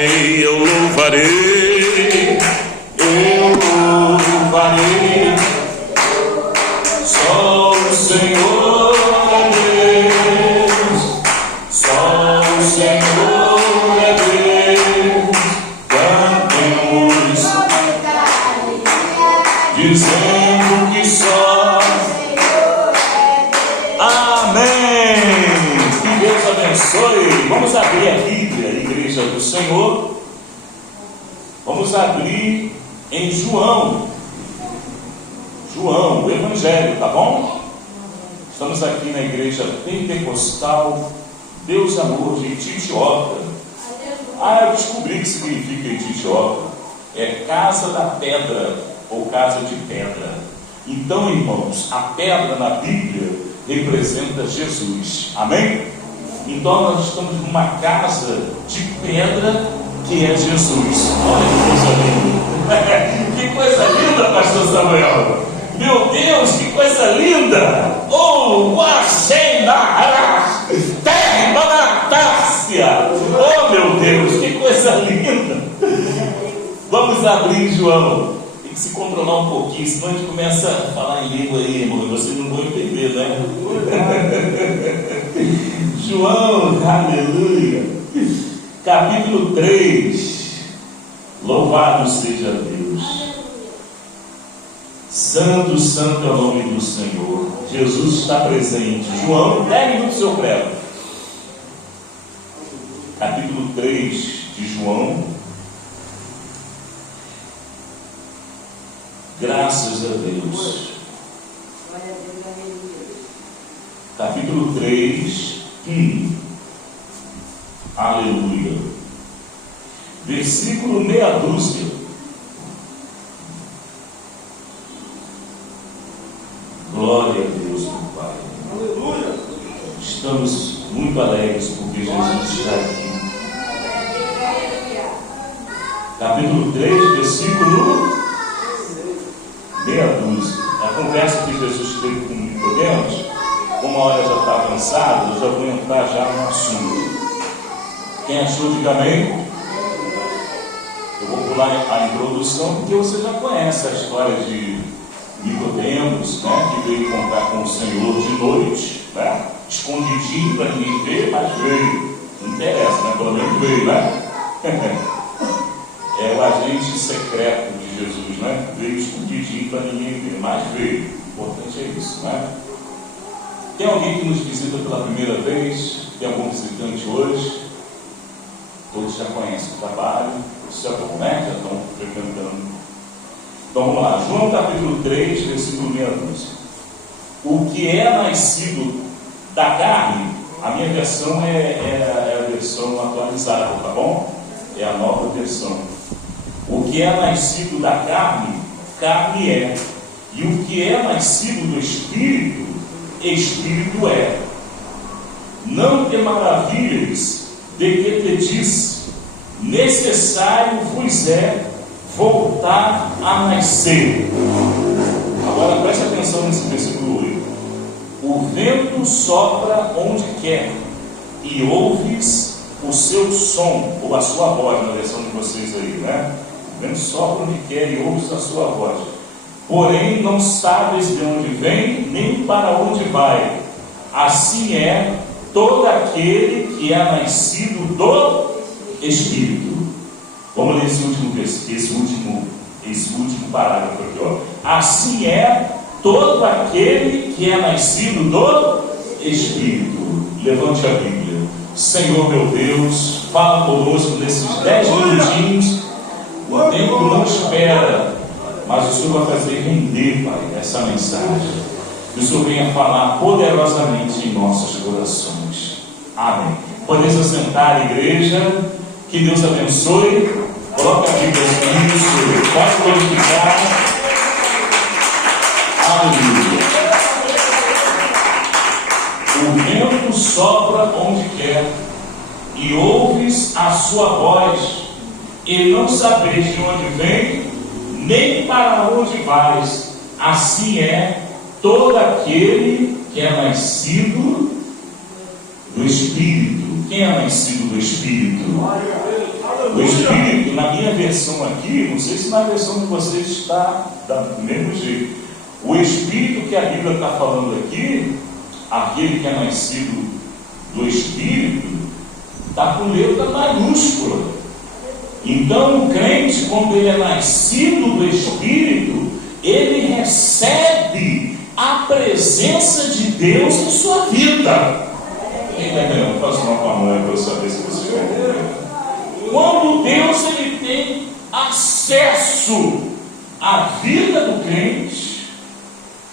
eu louvarei, eu louvarei. Só o Senhor é Deus, só o Senhor é Deus. Cantemos, dizendo que só o Senhor é Deus. Amém. Que Deus abençoe. Vamos abrir a Bíblia, a Igreja do Senhor. Vamos abrir em João, o Evangelho, tá bom? Estamos aqui na Igreja Pentecostal Deus Amor de Ititiota. Eu descobri o que significa Ititiota. É casa da pedra ou casa de pedra. Então, irmãos, a pedra na Bíblia representa Jesus. Amém? Então nós estamos numa casa de pedra que é Jesus. Olha que coisa linda. Que coisa linda, pastor Samuel. Meu Deus, que coisa linda. Oh, oh, meu Deus, que coisa linda. Vamos abrir João. Tem que se controlar um pouquinho, senão a gente começa a falar em língua aí, irmão, e vocês não vão entender, né? João, aleluia, capítulo 3. Louvado seja Deus. Santo, santo é o nome do Senhor. Jesus está presente. João, 10 minutos do seu prego. Capítulo 3 de João. Graças a Deus. Capítulo 3, aleluia. Versículo meia dúzia. Glória a Deus, meu Pai. Aleluia. Estamos muito alegres porque Jesus está aqui. Capítulo 3, versículo meia dúzia. A conversa que Jesus teve com Nicodemos, como a hora já está avançada, eu já vou entrar já no assunto. Quem achou, diga amém. Eu vou pular a introdução, porque você já conhece a história de Nicodemos, né, que veio encontrar com o Senhor de noite, né, escondidinho para ninguém ver, mas veio. Não interessa, né? Pelo menos veio, né? É o agente secreto de Jesus, né? Veio escondidinho para ninguém ver, mas veio. O importante é isso, né? Tem alguém que nos visita pela primeira vez? Tem algum visitante hoje? Todos já conhecem o trabalho, isso é bom, né? Já estão frequentando. Então vamos lá, João capítulo 3, versículo 12. O que é nascido da carne, a minha versão é a versão atualizada, tá bom? É a nova versão. O que é nascido da carne, carne é. E o que é nascido do Espírito, Espírito é. Não te maravilhes de que te disse, necessário vos é voltar a nascer. Agora preste atenção nesse versículo 8. O vento sopra onde quer e ouves o seu som, ou a sua voz, na versão de vocês aí, né? O vento sopra onde quer e ouves a sua voz, porém não sabes de onde vem nem para onde vai. Assim é todo aquele que é nascido do Espírito. Vamos ler esse último parágrafo aqui, ó. Assim é todo aquele que é nascido do Espírito. Levante a Bíblia. Senhor meu Deus, fala conosco nesses 10 minutinhos. O tempo não espera, mas o Senhor vai fazer render, Pai, essa mensagem. Que o Senhor venha falar poderosamente em nossos corações. Amém. Podem se assentar, igreja. Que Deus abençoe. Coloca a Bíblia nisso. Pode glorificar. Aleluia. O vento sopra onde quer e ouves a sua voz, e não sabes de onde vem, nem para onde vais. Assim é todo aquele que é nascido do Espírito. Quem é nascido do Espírito? O Espírito, na minha versão aqui, não sei se na versão de vocês está do mesmo jeito. O Espírito que a Bíblia está falando aqui, aquele que é nascido do Espírito, está com letra maiúscula. Então o crente, quando ele é nascido do Espírito, ele recebe a presença de Deus em sua vida. Quem está entendendo? Faça uma palma para eu saber se você vai entender. Quando Deus ele tem acesso à vida do crente,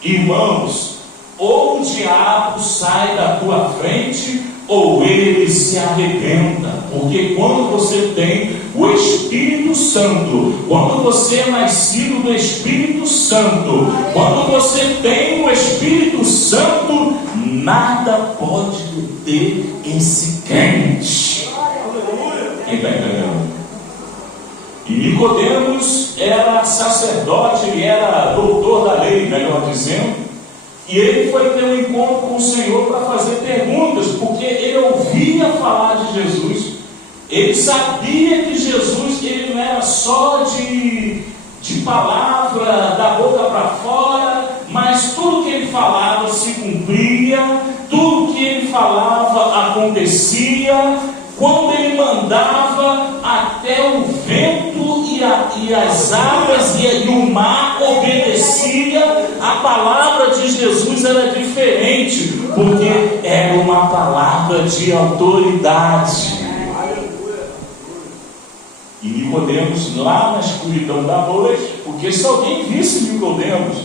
irmãos, ou o diabo sai da tua frente, ou ele se arrebenta. Porque quando você tem o Espírito Santo, quando você é nascido do Espírito Santo, quando você tem o Espírito Santo, nada pode deter esse crente. Quem está entendendo? E Nicodemos era sacerdote, ele era doutor da lei, melhor dizendo. E ele foi ter um encontro com o Senhor para fazer perguntas, porque ele ouvia falar de Jesus. Ele sabia que Jesus ele não era só de palavra, da boca para fora, mas tudo que ele falava se cumpria, tudo que ele falava acontecia. Quando ele mandava, até o vento e as águas e o mar obedecia. A palavra de Jesus era diferente, porque era uma palavra de autoridade. E Nicodemos, lá na escuridão da noite, porque se alguém visse Nicodemos,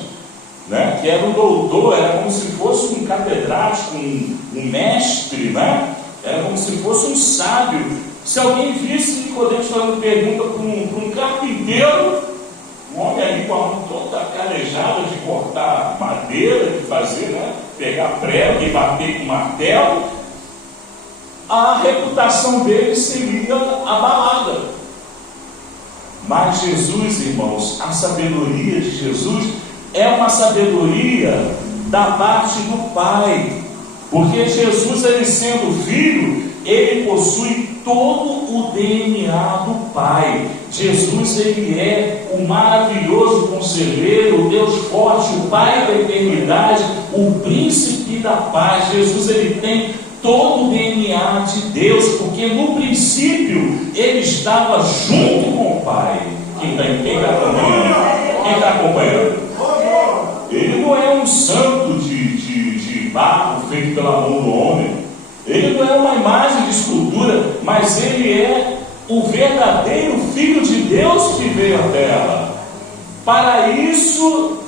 né, que era um doutor, era como se fosse um catedrático, um mestre, né? Era como se fosse um sábio. Se alguém visse Nicodemos fazendo pergunta para um carpinteiro, um homem ali com a mão toda calejada de cortar madeira, de fazer, né, pegar prego e bater com martelo, a reputação dele seria abalada. Mas Jesus, irmãos, a sabedoria de Jesus é uma sabedoria da parte do Pai. Porque Jesus, ele sendo filho, ele possui todo o DNA do Pai. Jesus, ele é o maravilhoso conselheiro, o Deus forte, o Pai da eternidade, o príncipe da paz. Jesus, ele tem todo o DNA de Deus, porque no princípio ele estava junto com o Pai. Quem está acompanhando? Quem está acompanhando? Ele não é um santo de barro feito pela mão do homem. Ele não é uma imagem de escultura, mas ele é o verdadeiro Filho de Deus que veio à terra. Para isso,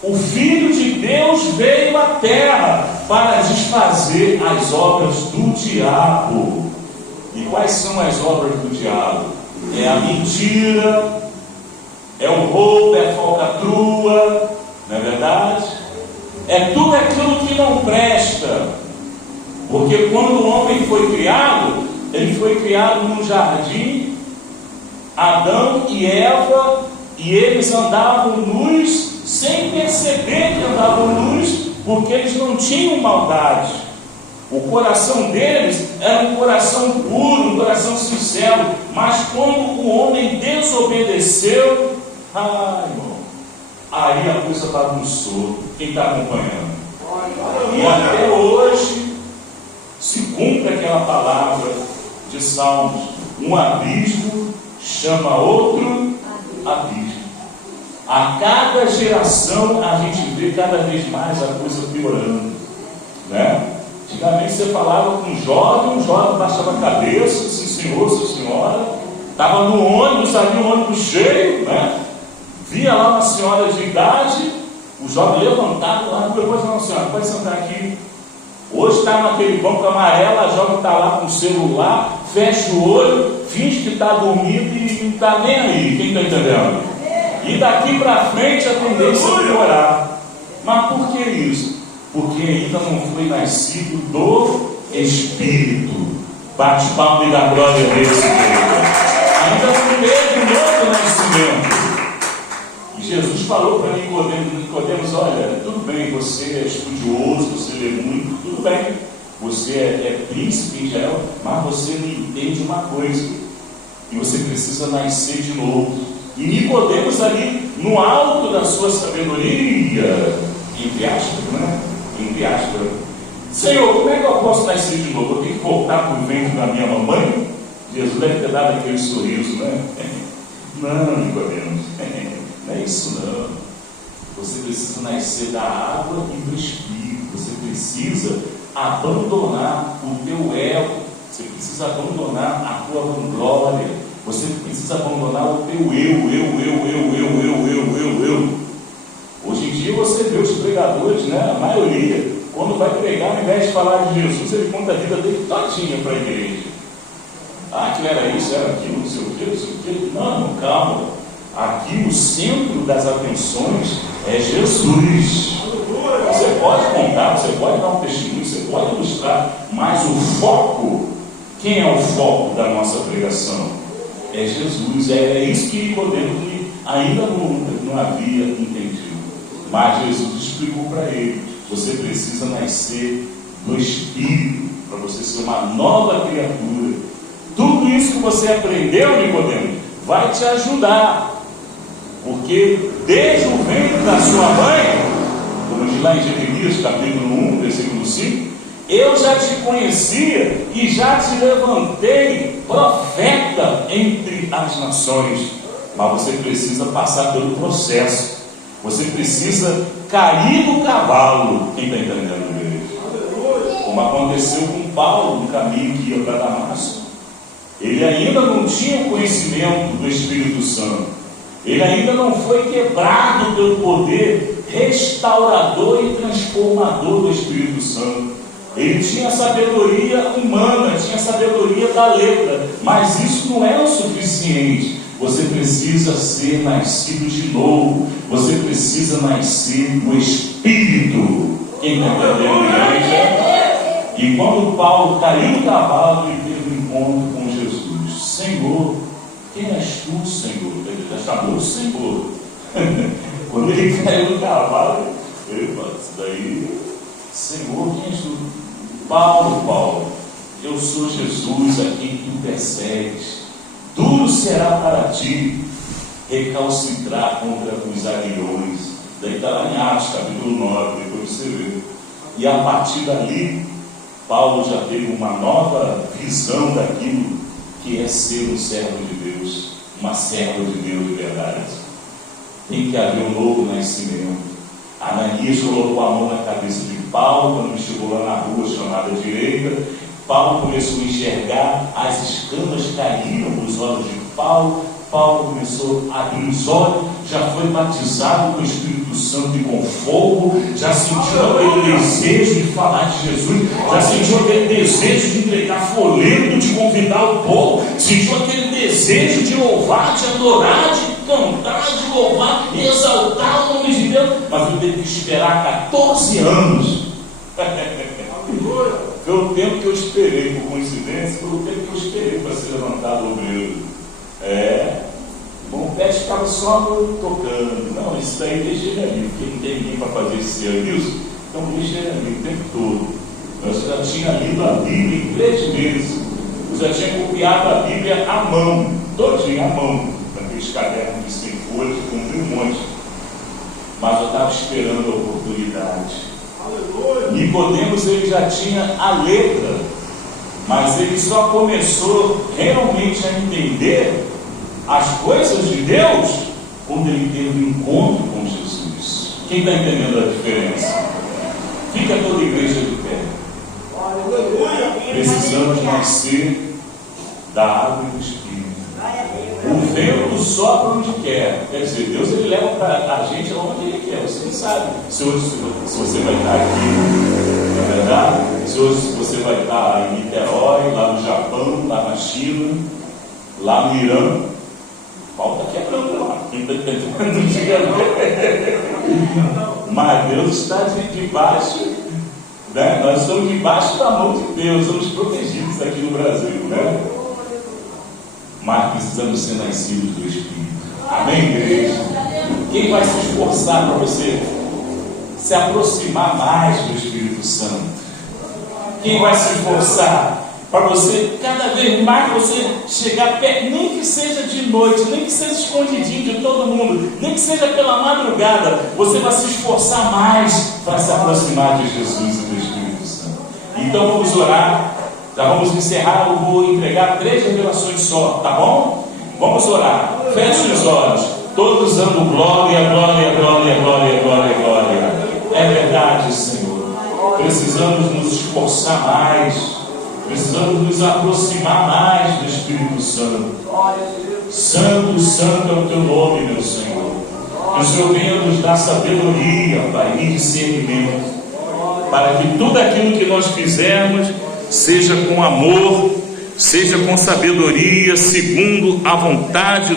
o Filho de Deus veio à terra para desfazer as obras do diabo. E quais são as obras do diabo? É a mentira, é o roubo, é a falcatrua, não é verdade? É tudo aquilo que não presta. Porque quando o homem foi criado, ele foi criado num jardim, Adão e Eva, e eles andavam nus, sem perceber que andavam nus, porque eles não tinham maldade. O coração deles era um coração puro, um coração sincero. Mas quando o homem desobedeceu, irmão, aí a coisa bagunçou. Quem está acompanhando? E até hoje se cumpre aquela palavra de Salmos: um abismo chama outro abismo. A cada geração a gente vê cada vez mais a coisa piorando, né? Antigamente você falava com um jovem baixava a cabeça, sim senhor, sim senhora, estava no ônibus, havia um ônibus cheio, né? Via lá uma senhora de idade, o jovem levantado lá, depois falou: senhora, pode sentar aqui. Hoje está naquele banco amarelo, a jovem está lá com o celular, fecha o olho, finge que está dormindo e não está nem aí. Quem está entendendo? E daqui para frente a tendência é piorar. Mas por que isso? Porque ainda não foi nascido do Espírito. Bate palma e dá glória a Deus. Ainda não teve um novo nascimento. E Jesus falou para Nicodemos: olha, tudo bem, você é estudioso, você lê muito, tudo bem, você é príncipe em geral, mas você não entende uma coisa. E você precisa nascer de novo. E Nicodemos ali, no alto da sua sabedoria, entre aspas, né? Entre aspas. Senhor, como é que eu posso nascer de novo? Eu tenho que voltar para o ventre da minha mamãe? Jesus deve ter dado aquele sorriso, né? Não, Nicodemos, não é isso não. Você precisa nascer da água e do Espírito. Você precisa abandonar o teu ego. Você precisa abandonar a tua vanglória. Você precisa abandonar o teu eu. Hoje em dia você vê os pregadores, né? A maioria, quando vai pregar, ao invés de falar de Jesus, ele conta a vida dele todinha para a igreja. Ah, que era isso, era aquilo, não sei o que, não sei o que. Não, calma. Aqui o centro das atenções é Jesus. Você pode contar, você pode dar um testemunho, você pode ilustrar, mas o foco, quem é o foco da nossa pregação? É Jesus. É isso que Nicodemos ainda não havia entendido. Mas Jesus explicou para ele: você precisa nascer do Espírito para você ser uma nova criatura. Tudo isso que você aprendeu, Nicodemos, vai te ajudar, porque desde o ventre da sua mãe, como diz lá em Jeremias capítulo 1, versículo 5, eu já te conhecia e já te levantei profeta entre as nações. Mas você precisa passar pelo processo. Você precisa cair do cavalo. Quem está entendendo, igreja? Como aconteceu com Paulo no caminho que ia para Damasco. Ele ainda não tinha o conhecimento do Espírito Santo. Ele ainda não foi quebrado pelo poder restaurador e transformador do Espírito Santo. Ele tinha sabedoria humana, tinha sabedoria da letra, mas isso não é o suficiente. Você precisa ser nascido de novo. Você precisa nascer no Espírito. Quem está entendendo, igreja? E quando Paulo caiu do cavalo, ele teve um encontro com Jesus. Senhor, quem és tu, Senhor? Ele já chamou o Senhor. Quando ele caiu do cavalo, ele falou: isso daí, Senhor, quem és tu? Paulo, eu sou Jesus a quem tu persegues. Duro será para ti recalcitrar contra os aguilhões. Daí está lá em Atos, capítulo 9, depois você vê. E a partir dali, Paulo já teve uma nova visão daquilo que é ser um servo de Deus, uma serva de Deus de verdade. Tem que haver um novo nascimento. Ananias colocou a mão na cabeça de Paulo, quando chegou lá na rua chamada direita. Paulo começou a enxergar, as escamas caíram nos olhos de Paulo. Paulo começou a abrir os olhos, já foi batizado com o Espírito Santo e com fogo, já sentiu aquele desejo de falar de Jesus, já sentiu aquele desejo de entregar folheto, de convidar o povo, sentiu aquele desejo de louvar, de adorar, de cantar, de louvar e exaltar o nome de Deus. Mas ele teve que esperar 14 anos. Foi o tempo que eu esperei, por coincidência, foi o tempo que eu esperei para ser levantado o obreiro. Bom, o Pet ficava só tocando. Não, isso daí deixa ele ali, porque não tem ninguém para fazer esse serviço, então deixa ele ali o tempo todo. Eu já tinha lido a Bíblia em 3 meses. Eu já tinha copiado a Bíblia à mão, todinha à mão, naqueles cadernos de 100 folhas, comprei um monte. Mas eu estava esperando a oportunidade. Nicodemos, ele já tinha a letra, mas ele só começou realmente a entender as coisas de Deus quando ele teve um encontro com Jesus. Quem está entendendo a diferença? Fica toda a igreja de pé. Precisamos nascer da água e do Espírito. O vento sopra onde quer. Quer dizer, Deus ele leva a gente aonde ele quer. Você não sabe se você vai estar aqui, não é verdade? Se hoje você vai estar em Niterói, lá no Japão, lá na China, lá no Irã. Paulo está quebrando lá. Mas Deus está debaixo, né? Nós estamos debaixo da mão de Deus, somos protegidos aqui no Brasil, né? Mas precisamos ser nascidos do Espírito. Amém, igreja? Quem vai se esforçar para você se aproximar mais do Espírito Santo? Quem vai se esforçar para você, cada vez mais você chegar perto, nem que seja de noite, nem que seja escondidinho de todo mundo, nem que seja pela madrugada, você vai se esforçar mais para se aproximar de Jesus e do Espírito Santo. Então vamos orar, já vamos encerrar, eu vou entregar 3 revelações só, tá bom? Vamos orar, feche os olhos, todos dando glória, glória, glória, glória, glória, glória. É verdade, Senhor, precisamos nos esforçar mais, precisamos nos aproximar mais do Espírito Santo. Santo, santo é o teu nome, meu Senhor. Que o Senhor venha nos dar sabedoria, Pai, e discernimento, para que tudo aquilo que nós fizermos seja com amor, seja com sabedoria, segundo a vontade